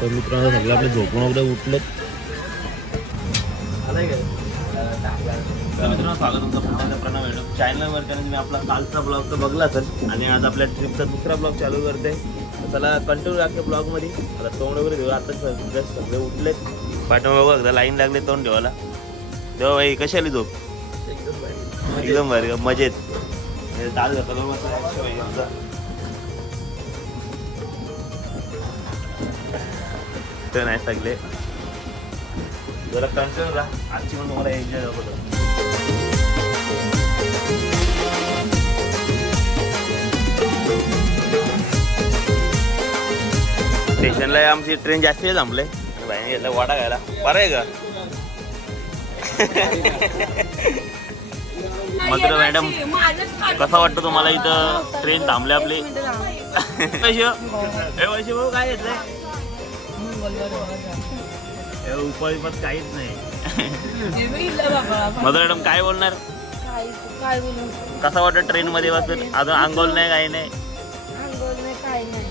तर मित्रांनो सगळं आपलं झोपून वगैरे उठलेत तर मित्रांनो स्वागत तुमचं पुन्हा एकदा प्रणव मॅडम चॅनलवर कारण तुम्ही आपला कालचा ब्लॉग तर बघला तर आणि आज आपल्या ट्रिपचा दुसरा ब्लॉग चालू करते तर चला कंटिन्यू लागते ब्लॉगमध्ये आता तोंड वगैरे देऊ. आता सगळे सगळे उठलेत. पाठीमागे एकदा लाईन लागले तोंड ठेवायला. तेव्हा भाई कशी आली झोप? एकदम भारी. मजेत. हे दाल घातला तर नाही सगळे. जरा कंटिन्यू राहा. आजची पण तुम्हाला एन्जॉय दाखवतो स्टेशनला आमची ट्रेन जास्त आहे थांबले बाईने घेतला वाडा घ्यायला बरं आहे का? मात्र मॅडम कसा वाटतं तुम्हाला इथं ट्रेन थांबले आपली? काय घेतलंय ए, उपाय काहीच नाही. मधुर मॅडम काय बोलणार? काय बोलू? कसा वाटत ट्रेन मध्ये बसून? अजून आंघोळ नाही काही नाही? अंगोल नाही काय नाही.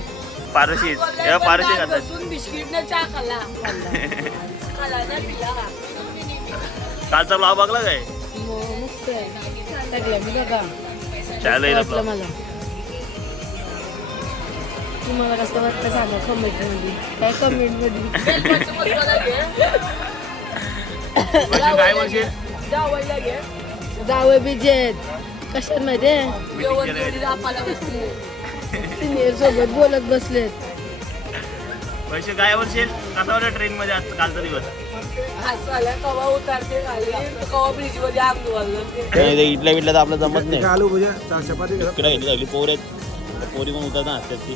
पारशी पारशी खातात. बसून बिस्किट ने चहा खाल्ला. खाल्ला ना पिला. कालचा ब्लॉग बघला काय? हो, मस्त आहे. टाकलं मी बघा. चालू वाटलं मला तुम्हाला कसं वाटतं सांगा कमेंटमध्ये. काय कमेंटमध्ये? काय म्हणशील जावं बिजेत कशात माहिती सिनियर सोबत बोलत बसलेत. पैसे काय म्हणशील कसा ट्रेन मध्ये आज कालचा दिवस. कवा उतरते खाली? कवा ब्रिजमध्ये आग इथल्या इथल्या तर आपलं जमत नाही. आलू चपाती. इकडे पोर आहेत. पोरी पण उतरता असतात ती ती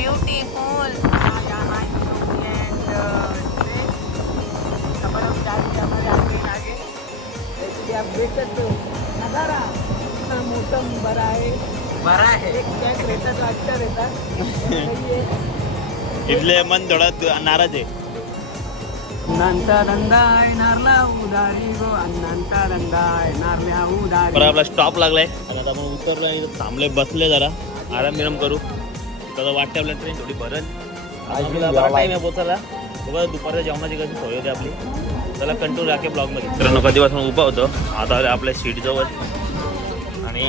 beautiful. इथले मन थोडा नाराज आहे अण्णांचा धंदा आहे नारला उदारी गो अण्णांचा धंदा आहे नारल्या उदारी आपला स्टॉप लागलाय आता आपण उतरलो आणि इथं थांबले बसले जरा आराम बिराम करू आता वाटते आपल्या ट्रेन थोडी भरल टाइम आहे पोचायला. बघा दुपारच्या जेवणाची कशी सोय होती आपली. त्याला कंट्रोल राखे ब्लॉगमध्ये. मित्रांनो कधीपासून उभा होतो? आता आलोय आपल्या सीट जवळ आणि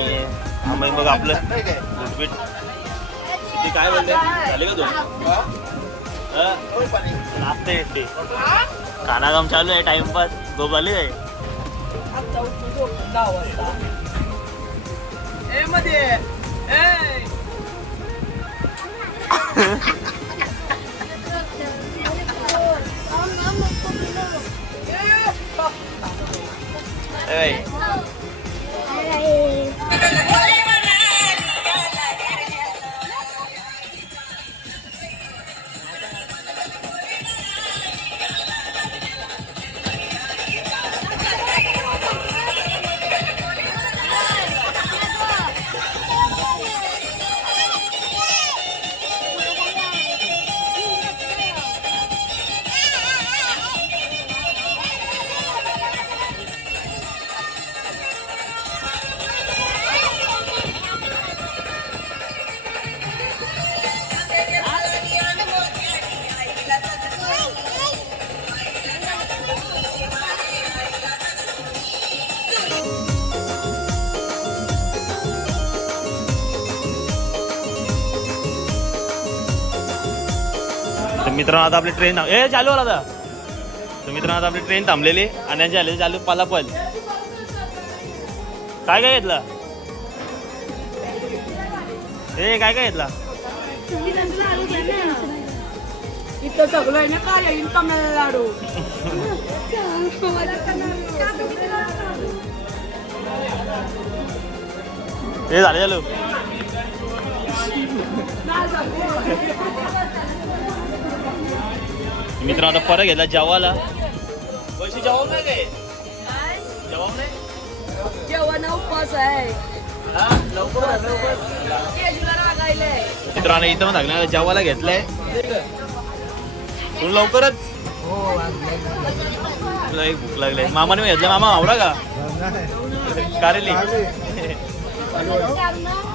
आम्ही बघ आपलं. गुटबीट ते काय बोलते झाले का दोन? नाचते ते खानाकाम चालू आहे टाइमपास झोप आली आहे ए, तर मित्रांनो आता आपली ट्रेन ए चालू आता. तर मित्रांनो आता आपली ट्रेन थांबलेली आणि यांची आलेली चालू पलापल. काय काय घेतलं? ए काय काय घेतला? इथं सगळं आहे ना काय इन्कम लाडू. हे झाले चालू मित्र आता परत घेतला जेवायला. पैसे जवाब नाही काय? जवाब नाही? जेवण उपवास आहे. हा, लवकर आ, लवकर. केजूला लागायलंय मित्रांनो इथं पण लागला जेवायला घेतलंय. तुला लवकरच? तुला एक भूक लागली. मामाने घेतलं. मामा आवडा का? कारेली.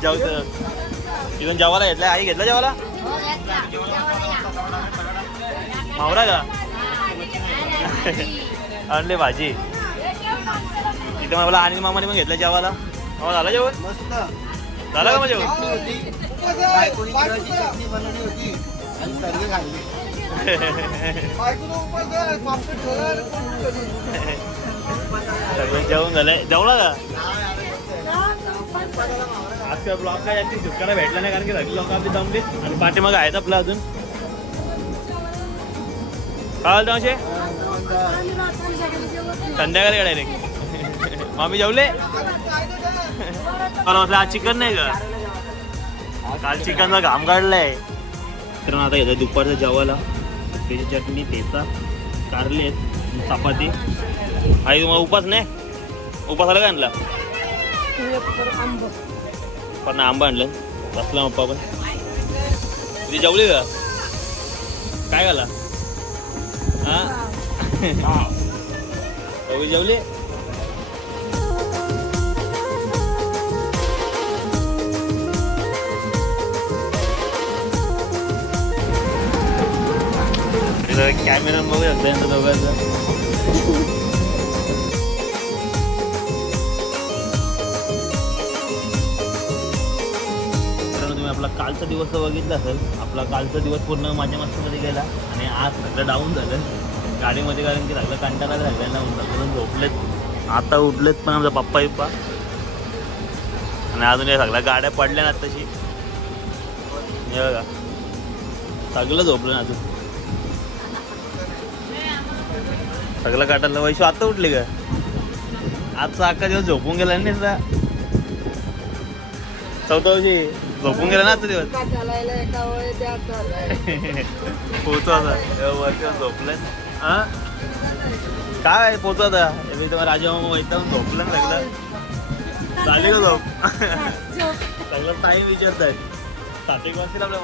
जाऊ तिथून जेवायला घेतलाय. आई घेतला. जेवायला मावरा का? आणले भाजी. इथं मला आणि मामाने पण घेतलं जेवायला. मामा झालं जेवण? मस्त. झालं का मग जेवण? चटणी बनवली होती. आणि सर्व खाल्ली. सगळं जेवण झालंय. जेवला का? आज काय ब्लॉग काय जास्ती सुटकारा भेटला नाही कारण की सगळी लोक आपली जमली आणि पाठीमाग आहेत आपलं अजून. काय बोलतो संध्याकाळी डायरेक्ट मामी जेवले? मला म्हटलं आज चिकन नाही का काल चिकनचा घाम काढलाय. तर मग आता येतं दुपारचं जेवायला. त्याची चटणी ठेचा कारले चपाती. आई तुम्हाला उपास नाही? उपासाला काय आणला? पण आंबा आणलं. बसला पप्पा पण. तुझी जेवली का? काय घाला हा दोघी जेवली कॅमेरा बघू शकता यांचं दोघांचं आपला कालचा दिवस तर बघितला असेल आपला कालचा दिवस पूर्ण माझ्या मस्तीमध्ये गेला आणि आज सगळं डाऊन झालं. गाडीमध्ये कारण की सगळं कंटाळा सगळ्यांना म्हणून झोपलेत. आता उठलेत पण आमचा पप्पा बिप्पा. आणि अजून या सगळ्या गाड्या पडल्या ना तशी हे बघा. सगळं झोपलं ना अजून. सगळं काटायला वैशू आता उठली का? आजचा अख्खा दिवस झोपून गेला नाही चौदा वर्षी झोपून गेला ना आजचा दिवस? आता. वरती हा काय पोहतो आता? मी तुम्हाला राजा मामा वैतागून झोपलं ना सगळं झाली का झोप? सगळं टाईम विचारत आहे सात एक वाजतील आपल्या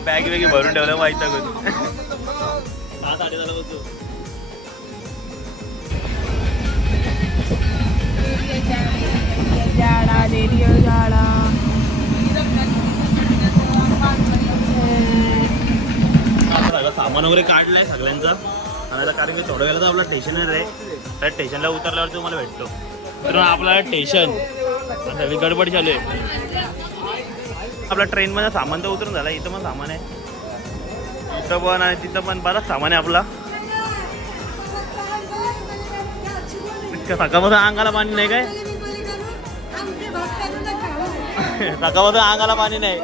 बॅग बिगी भरून ठेवलं पुढं सात आठ झाला बसतो झाडा रेडिओ झाडा सगळं सामान वगैरे काढलंय सगळ्यांचा. आणि आता कारण की थोड्या वेळेला आपला स्टेशनवर आहे. त्या स्टेशनला उतरल्यावर तुम्हाला भेटतो. तर आपला स्टेशन आता सगळी गडबड चालू आहे. आपला ट्रेनमध्ये सामान तर उतरून झाला. इथं पण सामान आहे. इथं पण आणि तिथं पण बराच सामान आहे आपला. इतकं सकाळपासून अंगाला पाणी नाही काय? सकाळपासून अंगाला पाणी नाही.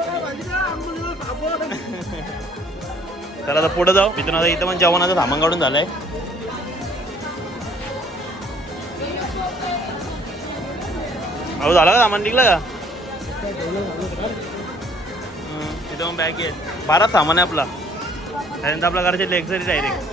चला आता पुढे जाऊ. मित्रांनो आता इथं पण जेवणाचं सामान काढून झालंय. अहो झालं का सामान? निघलं का? हं, तिथं पण बॅग आहे बारा सामान आहे आपला. त्यानंतर आपल्या घरचे लेक्झरी डायरेक्ट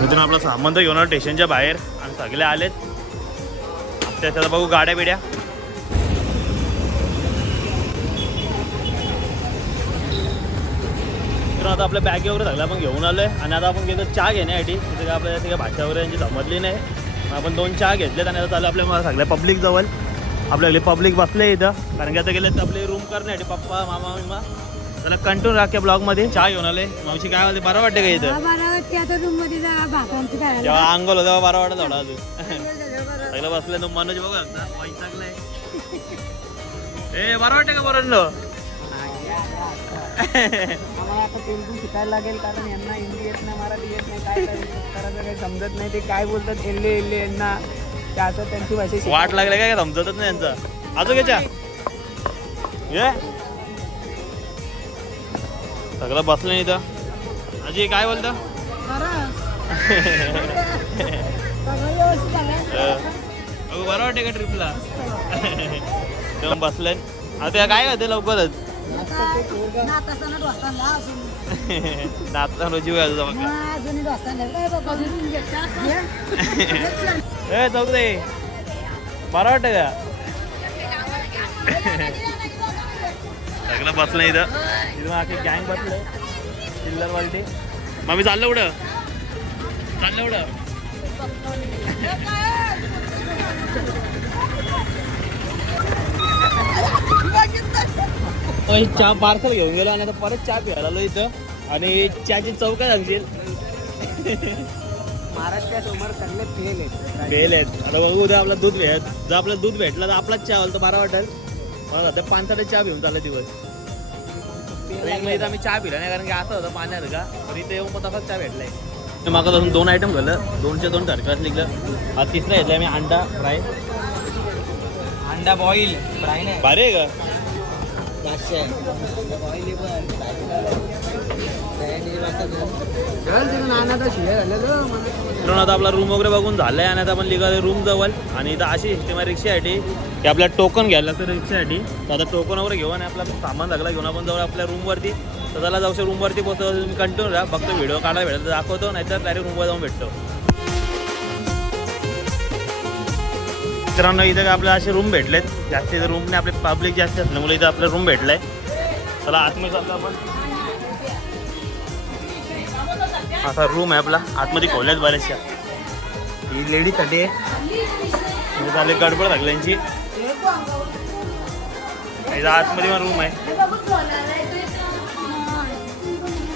मित्रांनो आपला सामान तर घेऊन आलो स्टेशनच्या बाहेर. आणि सगळे आलेत. त्याच्यात बघू गाड्या बिड्या. आता आपल्या बॅग वगैरे सगळं आपण घेऊन आलोय. आणि आता आपण गेलो चहा घेण्यासाठी. तिथे काय आपल्याला काही भाषा वगैरे यांची समजली नाही. आपण दोन चहा घेतलेत आणि आता चालू आपल्या सगळ्या पब्लिक जवळ. आपल्याकडे पब्लिक बसले इथं. कारण की आता गेले तर आपले रूम करण्यासाठी पप्पा मामा मिमा त्याला कंटिन्यू राख्या ब्लॉगमध्ये. चहा घेऊन आले मावशी काय म्हणते बरं वाटते का इथं? आता रूममध्ये जा जेव्हा अंगोल होतं तेव्हा बरं वाटत थोडा अजून. सगळं बसलं तो मनोज बघू ए बरं वाटते का बरं आम्हाला आता तेलगू शिकायला लागेल कारण यांना हिंदी येत नाही मराठी येत नाही काय करायचं करायचं काही समजत नाही ते काय बोलतात एल्ले एल्ले यांना. ते असं त्यांची भाषा वाट लागले काय समजतच नाही यांचा. अजून घ्याच्या ये. सगळं बसलं नाही इथं. अजय काय बोलतं? अगं बरं वाटते का ट्रिपला तेव्हा बसलंय आता काय होते लवकरच? नाचता रोजी बघा. ए चौक दे. बरं वाटतं का? सगळं बसलं इथं. इथं आखी गँग चिल्लर वालटी मग मी चाललो कुठं? चाललो कुठं? चहा पार्सल घेऊन गेलो आणि आता परत चहा प्यायला आलो इथं. आणि चहाची चव काय सांगशील महाराष्ट्रासमोर सगळे फेल आहेत. बेल आहेत. आता बघू उद्या आपला दूध भेट जर आपलं दूध भेटलं तर आपलाच चहा होईल तर बरा वाटेल. मला ते पानसाडे चहा घेऊन चालला दिवस. ट्रेनमध्ये इथं आम्ही चहा पिला नाही कारण की असं होतं पाण्यात का? पण इथे येऊन मग तसाच चहा भेटलाय. मागं अजून दोन आयटम झालं दोनशे दोन टरकास निघलं. हा तिसरा घेतलाय मी अंडा फ्राय. अंडा बॉईल फ्राय नाही. भारी आहे का? मित्रांनो आता आपला रूम वगैरे बघून झालाय आणि आता आपण निघालो रूम जवळ. आणि इथं अशी सिस्टम आहे रिक्षासाठी की आपल्या टोकन घ्यायला तर रिक्षासाठी. तर आता टोकन वगैरे घेऊन आणि आपला सामान लागला घेऊन आपण जवळ आपल्या रूमवरती तर त्याला जाऊ रूमवरती पोहोचतो तुम्ही कंटिन्यू राहा. फक्त व्हिडिओ काढायला भेटतो तर दाखवतो नाहीतर डायरेक्ट रूमवर जाऊन भेटतो. मित्रांनो इथं आपल्या आपल्याला असे रूम भेटलेत. जास्त इथं रूम नाही आपले पब्लिक जास्त असल्यामुळे इथं आपला रूम भेटलाय. चला आतमध्ये आपण. असा रूम आहे आपला. आतमध्ये खोल्यात बऱ्याचशा. ही लेडीजसाठी आहे. झाले गडबड लागली यांची. आतमध्ये पण रूम आहे.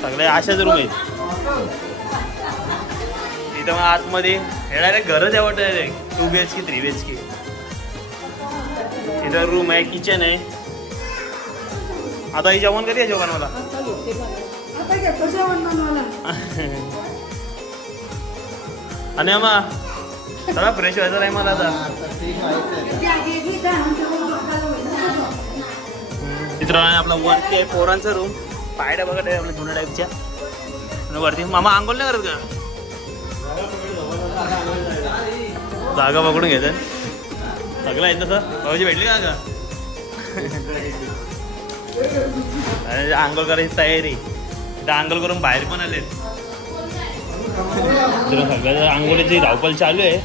सगळे अशाच रूम आहेत. इथं मग आतमध्ये. हे डायरेक्ट घरच आहे वाटत two B H K three B H K इथं रूम आहे किचन आहे. आता ही जेवण कधी आहे जेवण मला आणि आम्हा चला फ्रेश व्हायचं नाही मला आता मित्रांनो आपला वरती आहे पोरांचा रूम पायड्या बघत आहे आपल्या जुन्या टाईपच्या आणि वरती मामा आंघोळ नाही करत का जागा पकडून घेत सगळं आहे तसं भाऊजी भेटली का आणि आंघोळ करायची तयारी आंघोळ करून बाहेर पण आले सगळ्या आंघोळीची धावपळ चालू आहे.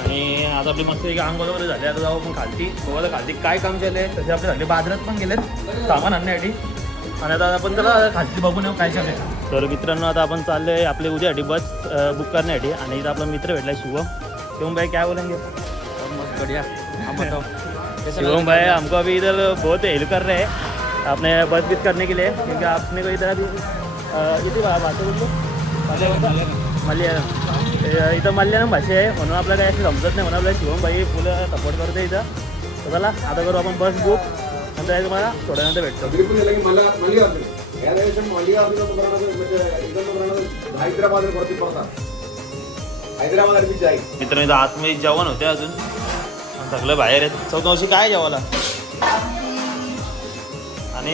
आणि आता आपली मस्त एक आंघोळ वगैरे झाली. आता जाऊ आपण खालती. बघा खालती काय काम चालू आहे तसे आपले सगळे बाजारात पण गेलेत. सामान आणण्यासाठी. आणि आता आपण त्याला खालती बघून येऊ काय चालू आहे तर मित्रांनो आता आपण चाललो आहे आपले उद्यासाठी बस बुक करण्यासाठी. आणि इथं आपला मित्र भेटला शिवम शिवम भाई क्या बोलेंगे बढ़िया. हम बताओ शिवम भाई हमको अभी इधर बहुत हेल्प कर रहे हैं. आपने बस किस करने के लिए क्योंकि आपने कोई तरह किती भाषा मल्याळम इथं मल्याळम भाषा आहे म्हणून आपल्याला काही असं समजत नाही म्हणून आपल्याला शिवम भाई फुलं सपोर्ट करते इथं. तर चला आता करू आपण बस बुक नंतर तुम्हाला थोड्यानंतर भेटतो. मित्र मित्र आतमध्ये जेवण होते अजून. सगळं बाहेर आहेत वर्षी काय जेवायला?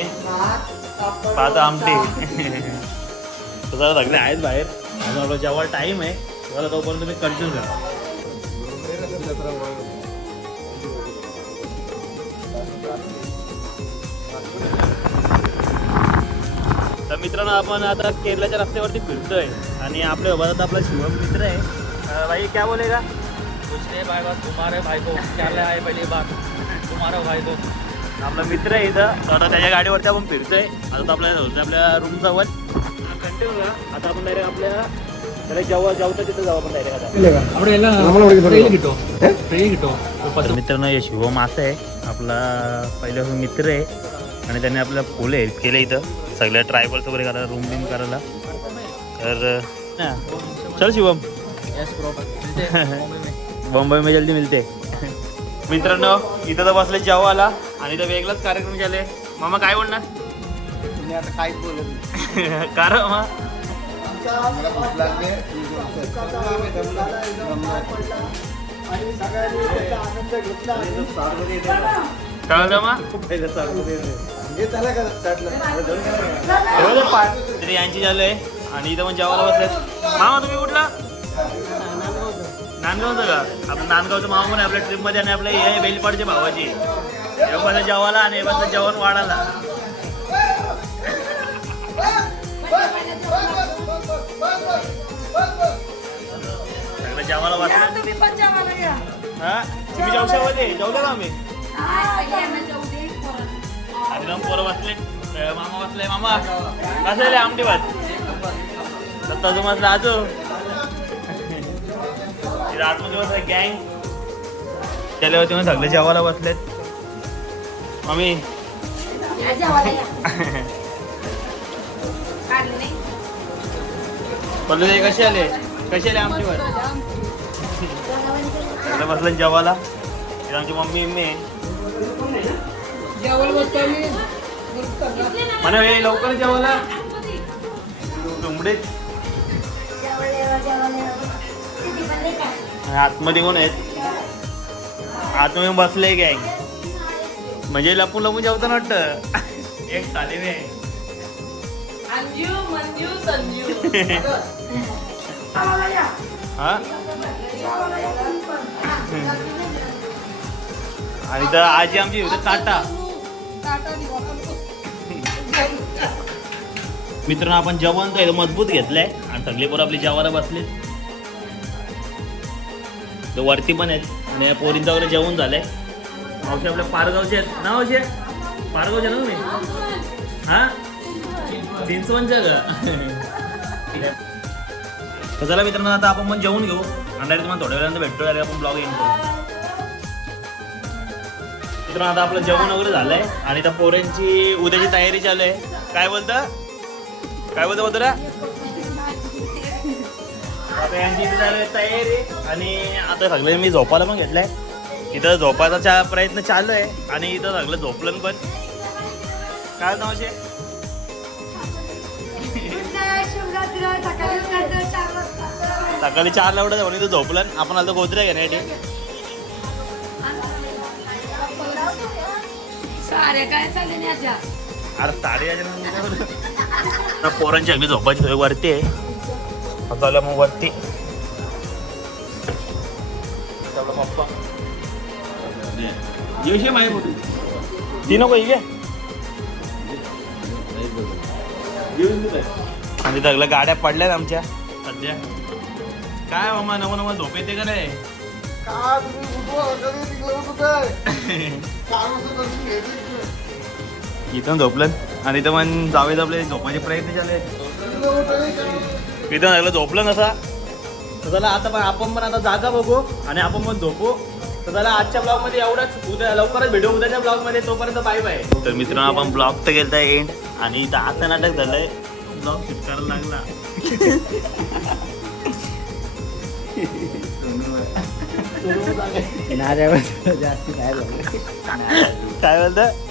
आणि पाच आमटी. तर जरा सगळे आहेत बाहेर. अजून आपलं जेवायला टाईम आहे तुम्हाला तोपर्यंत तुम्ही कंटिन्यू करा. तर मित्रांनो आपण आता केरळच्या रस्त्यावरती फिरतोय. आणि आपल्यासोबत आता आपला शिवम मित्र आहे. भाई क्या बोलेगा? कुछ नहीं भाई बस तुम्हारे भाई को क्या ले आए पहली बात? तुम्हारा भाई को. आपला मित्र आहे इथं. आता त्याच्या गाडीवरती आपण फिरतोय. आता आपल्या आपल्या रूम जवळ. कंटिन्यू आता आपण डायरेक्ट आपल्या जेव्हा तिथं जाऊ आपण डायरेक्ट मित्रांनो शिवम असं आहे. आपला पहिला मित्र आहे आणि त्याने आपल्याला फुल हेल्प केलं इथं. सगळ्या ट्रायबल वगैरे करायला रूम बिम करायला. तर चल शिवम. बॉम्बे मे जल्दी मिळते. मित्रांनो इथं तर बसले जेवायला. आणि इथं वेगळाच कार्यक्रम केले मामा काय मी आता बोलत कारण दमलो. काय होतं मग पहिलं चालू दे. त्याला करा साईडला. तरी यांची झालं आहे आणि इथं पण जेवायला बसलेत. मामा तुम्ही कुठला? नांदगावचं का? आपलं नांदगावचं मामा पण आपल्या ट्रिपमध्ये आणि आपल्या हे बेलपाडच्या भावाची. बसलं जेवायला आणि बसलं जेवण वाढायला. सगळं जेवायला बसलं तुम्ही पण जेवायला या. हा? तुम्ही जेवशामध्ये जेवलं का आम्ही. आणि मग पोरं बसले अं, मामा बसले मामा कसं आमटी भात. दत्ताचं मस्त आजो. गँग त्याच्यावरती मग सगळे जेवायला बसलेत. मम्मी. पल्लू ते कसे आले? कसे आले सगळे बसले जेवायला. आमची मम्मी मी. म्हणा हे लवकर जेवायला. आणि आतमध्ये कोण आहेत? आतमध्ये बसले गँग म्हणजे लपून लपून जेवताना वाटतं. एक साले वे अंजू मंजू संजू. हा? आणि तर आजी आमची होते टाटा मित्रांनो आपण जेवण तर मजबूत घेतलंय. आणि सगळे पोरं आपली जेवायला बसले ते वरती पण आहेत. आणि या पोरींचं वगैरे जेवण झालंय. मावशी आपल्या पारगावचे आहेत. ना मावशी? पारगावचे ना तुम्ही? हा? चिंचवणच्या का? झाला चला मित्रांनो आता आपण पण जेवून घेऊ. आणि तुम्हाला थोड्या वेळानंतर भेटतो. अरे आपण ब्लॉग येईन मित्रांनो आता आपलं जेवण वगैरे झालंय. आणि त्या पोऱ्यांची उद्याची तयारी चालू आहे. काय बोलतं? काय बोलतं बोलतो आता यांची इथे झाली आहे तयारी आणि आता सगळे मी झोपायला पण घेतलंय. इथं झोपायचा प्रयत्न चालू आहे आणि इथं सगळं झोपलं पण. काय मावशी? सकाळी चारला एवढं जाऊन इथं झोपलं आपण आलो गोत्र्या घेण्यासाठी सारे काय चालले अरे साडे आता पोरांची अगदी झोपायची वरती आहे. आलं मग वरती. ती नको ये आणि सगळ्या गाड्या पडल्यात आमच्या. सध्या. काय मामा नवं नवं झोप येते का नाही. इथं झोपलं आणि इथं पण जावेद आपले झोपायचे प्रयत्न झाले इथं लागलं झोपलं नसा. तर चला आता पण आपण पण आता जागा बघू आणि आपण पण झोपू. तर चला आजच्या ब्लॉगमध्ये एवढंच. उद्या लवकरच भेटू. उद्याच्या ब्लॉगमध्ये तोपर्यंत बाय बाय तर मित्रांनो आपण ब्लॉग तर गेलता एंड आणि इथं आता नाटक झालंय. ब्लॉग शूट करायला लागला. जास्ती काय झालं? काय बोलतं?